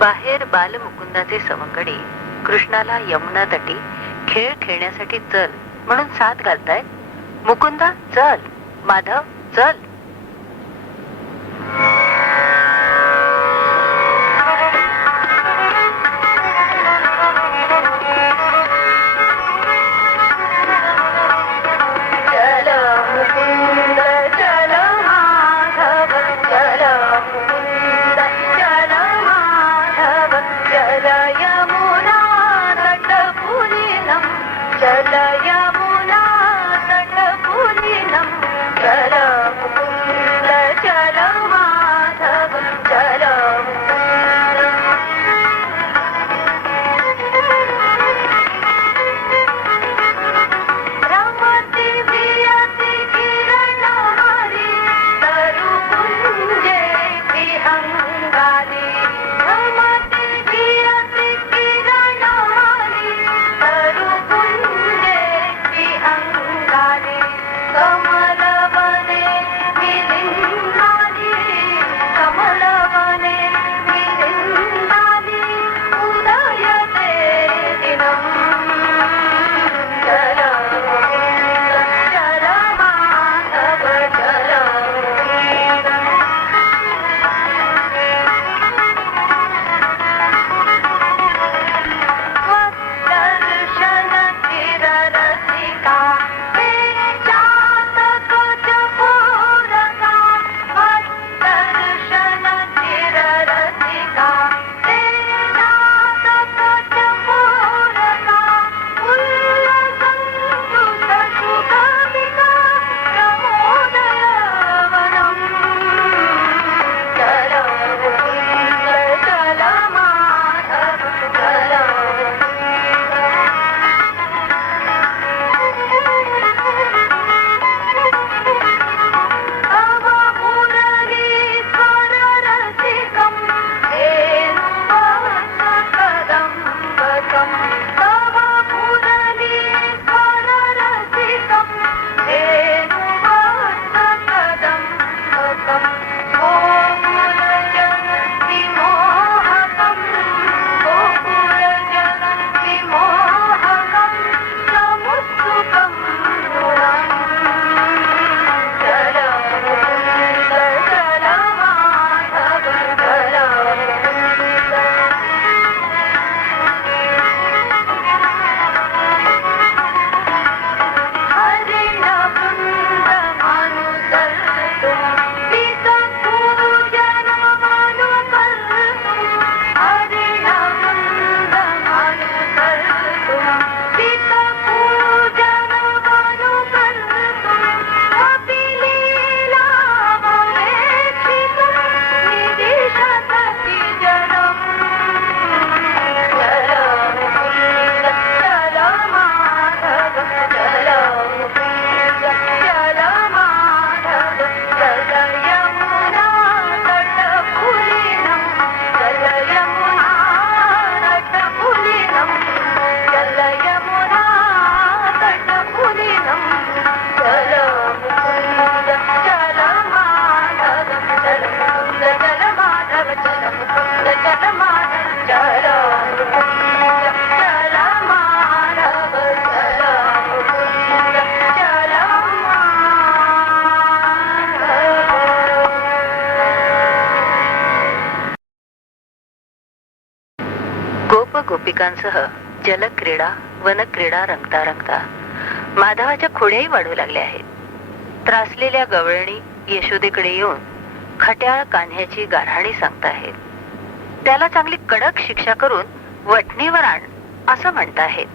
बाहेर बालमुकुंदाचे सवंगडी कृष्णाला यमुना तटी खेळ खेळण्यासाठी चल म्हणून साथ घालतायत. मुकुंदा चल, माधव चल. गोपिकांसह जलक्रीडा वनक्रीडा रंगता रंगता माधवाच्या खोड्याही वाढू लागल्या आहेत. त्रासलेल्या गवळणी यशोदेकडे येऊन खट्याळ कान्ह्याची गाऱ्हाणी सांगताहेत. त्याला चांगली कडक शिक्षा करून वठणीवर आण असं म्हणताहेत.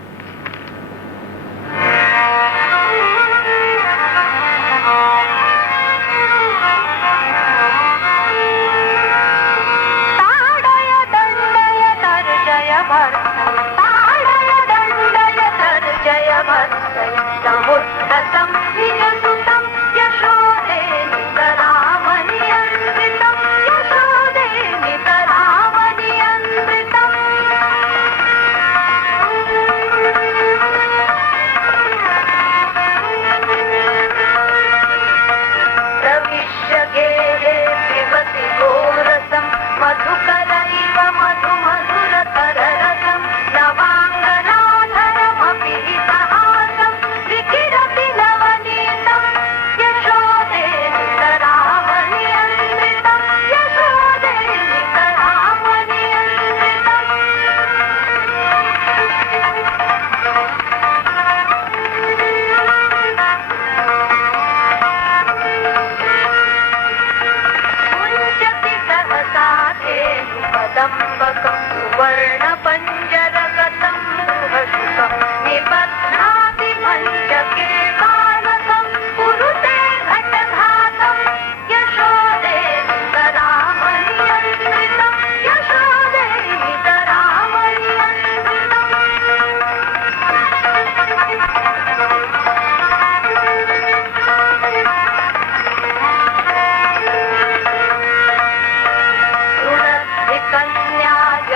मधुकर इव मधु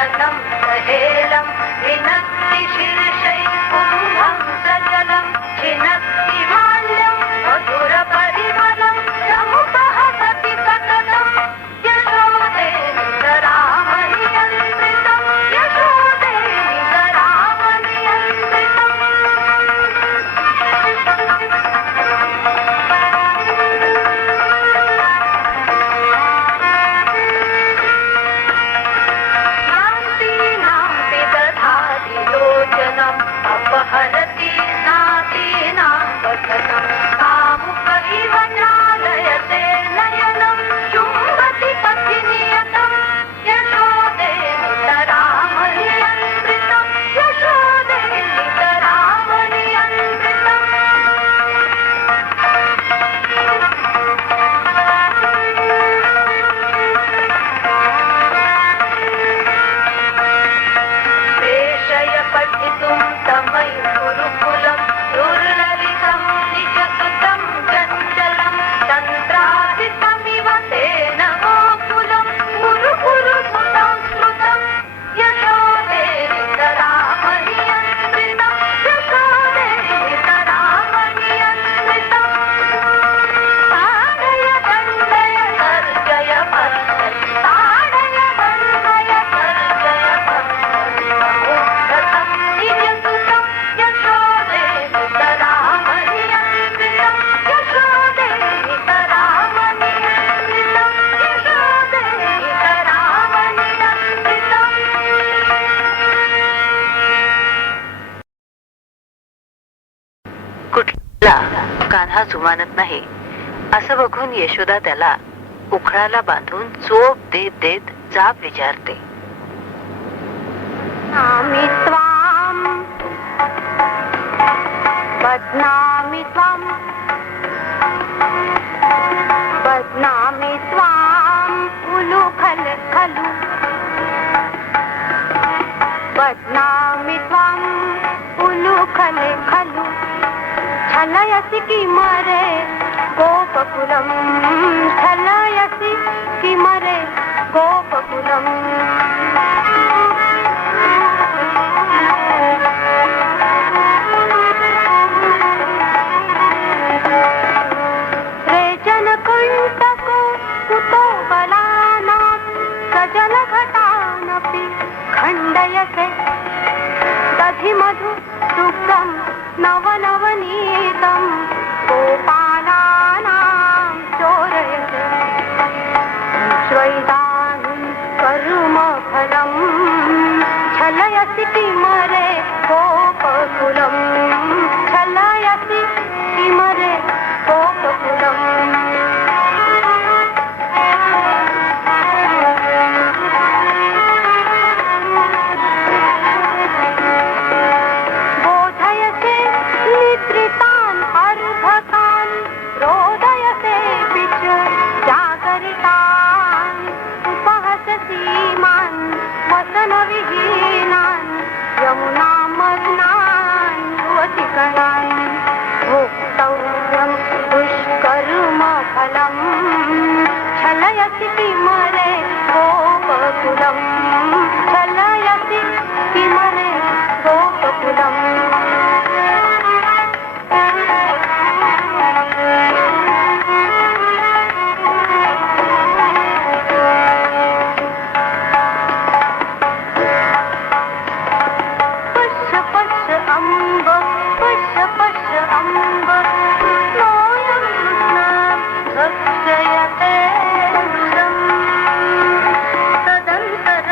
वदनं सहेलं विनक्ति शीर्षै कुम्भं सजलं छिनक्ति माल्यं मधुरपरिमलं समुपहसति सततं यशोदे नितरामनियन्त्रितं यशोदे नितरामनियन्त्रितम् अपहरति नातीनां वसनं कामुक इव चालयते नयनं चुम्बति पथिनियतं यशोदे नितरामनियन्त्रितं यशोदे नितरामनियन्त्रितम् प्रेषय पठितुं तमै गुरुकुलं दुर्ललितं निजसुतं चञ्चलं तन्त्रादितमिव तेन गोकुलं गुरुकुरुसुतं स्मृतं यशोदे नितरामनियन्त्रितं यशोदे नितरामनियन्त्रितम् ताडय दण्डय सर्जय भर्जय ताडय दण्डय सर्जय भर्जय समुद्धतं निजसुतं यशोदे नितरामनियन्त्रितं यशोदे नितरामनियन्त्रितं यशोदे नितरामनियन्त्रितम् कुठला कान्हा जुमानत नाही असं बघून यशोदा त्याला उखळाला बांधून चोप देत देत जाब विचारते. बध्नामि त्वां बध्नामि त्वां बध्नामि त्वां उलुखल खलु बध्नामि त्वां उलुखल खलु छलयसि किमरे गोपकुलं छलयसि किमरे गोपकुलम् जनकण्टको कुतो बलानां सजलघटानपि खण्डयसे दधिमधु दुग्धं नवनवनीतं गोपालानां चोरयसे श्वैदानं कर्मफलं छलयसि किमरे गोपकुलं छलयसि किमरे गोपकुलम् बोधयसे निद्रितान् अर्भकान् रोदयसे पिच जागरितान् उपहससीमान् वसनविहीनान् यमुनामग्नान् युवतिगणान् भोक्तव्यं दुष्कर्मफलं छलयसि किमरे गोपकुलं छलयसि किमरे गोपकुलम् पश्य पश्य अम्ब पश्य पश्य अम्ब कृष्णोऽयं कृष्णः भक्षयते मृदम् तदन्तरे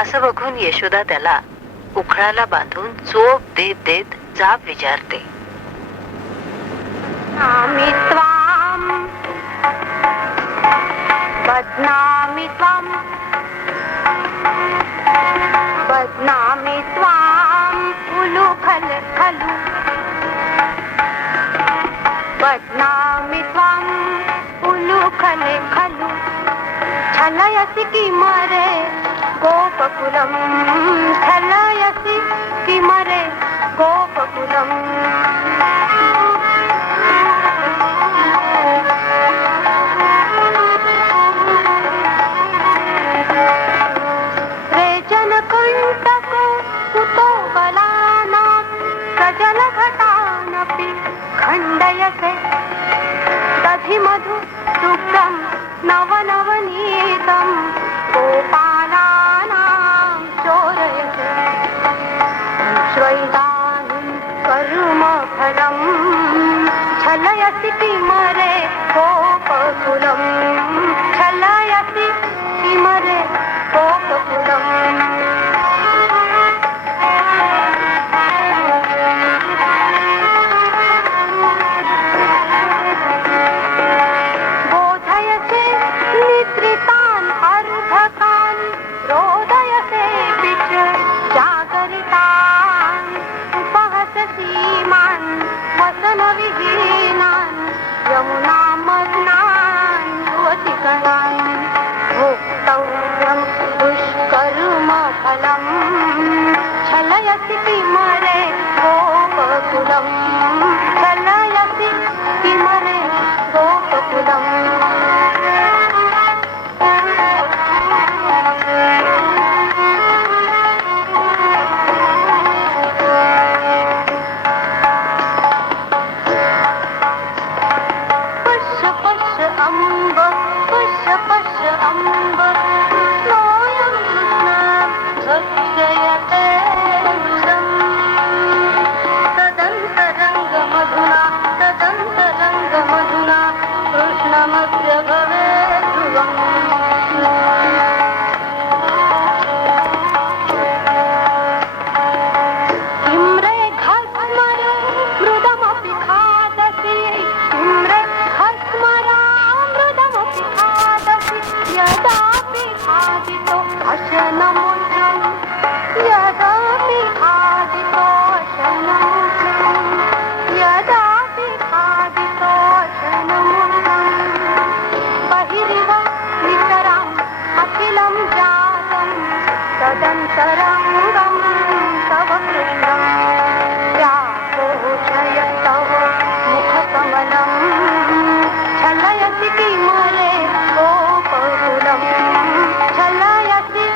असं बघून यशोदा त्याला उखळाला बांधून चोप देत देत जाब विचारते. बध्नामि त्वां बध्नामि त्वां बध्नामि त्वां खलु खलु बध्नामि त्वां खलु छलयसि किमरे गोपकुलं छलयसि किमरे गोपकुलम् जनकण्टको कुतो बलानां सजलघटानपि खण्डयसे दधिमधु दुग्धं नवनवनीतं गोपालानां चोरयसे श्वैदानं कर्मफलं छलयसि किमरे गोपकुलं छलयसि किमरे गोपकुलम् बोधयसे निद्रितान् अर्भकान् रोदयसे पिच जागरितान् उपहससीमान् वसनविहीनान् यमुनामग्नान् युवतिगणान् भोक्तव्यं दुष्कर्मफलं छलयसि किमरे गोपकुलं छलयसि किमरे गोपकुलम् पश्य पश्य अम्ब पश्य पश्य अम्ब सोऽयं कृष्णः भक्षयते मधुरम् तदन्तरङ्गमधुना तदन्तरङ्गमधुना कृष्णमस्य भवेत् ध्रुवम् किम्रे घस्मरो मृदमपि खादसि किम्रे घस्मरा मृदमपि खादसि यदापि खादितो अशनमुद्रम् यदापि खादितो अशनमुद्रम् यदापि खादितो अशनमुद्रम् बहिरिव नितराम् अखिलं जातं तदन्तरङ्गं तव कृष्णं व्याघोषय तव मुखकमलं छलयसि किमरे गोपकुलं छलयसि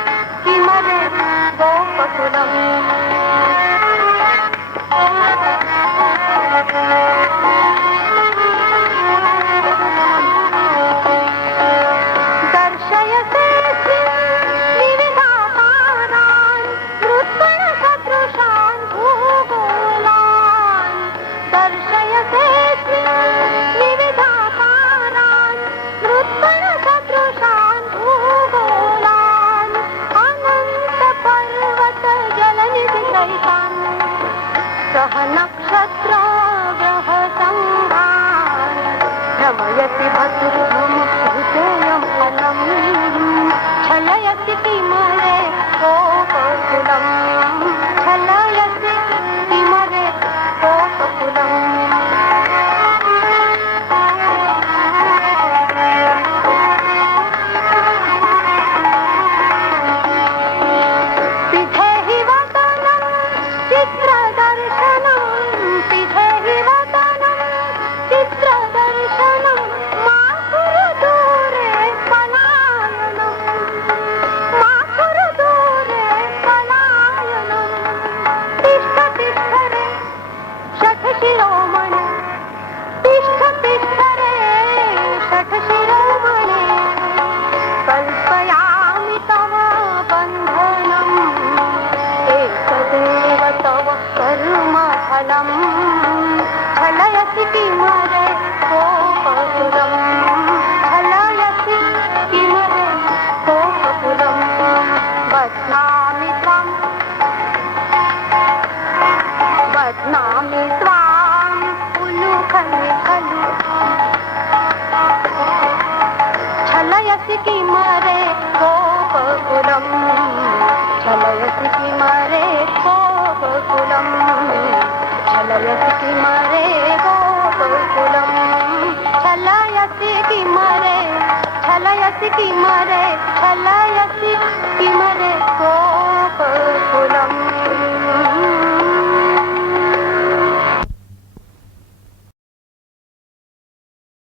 किमरे गोपकुलम् दर्शयसे विविधाकारान् मृत्कणसदृशान् भूगोलान् दर्शयसे विविधाकारान् मृत्कणसदृशान् भूगोलान् अनन्तपर्वतजलनिधिसहितान् सह नक्षत्रग्रहसङ्घान् भ्रमयति भद्रं हृदयं फलं छलयसि किमरे गोपकुलं छलयसि किमरे गोपकुलम् पिधेहि वदनं चित्रदर्शनं पिधेहि वदनं चित्रदर्शनं मा कुरु दूरे पलायनं मा कुरु दूरे पलायनं तिष्ठ तिष्ठ रे षट्शिरोमणे तिष्ठ तिष्ठ रे षट्शिरोमणे कल्पयामि तव बन्धनम् एकदेव तव कर्मफलं छलयसि किमरे गोपकुलं छलयसि किमरे गोपकुलं बध्ना नमामि स्वाम् उलूखले खलु छलयसि किमरे गोपकुलम् छलयसि किमरे गोपकुलम् छलयसि किमरे गोपकुलम् छलयसि किमरे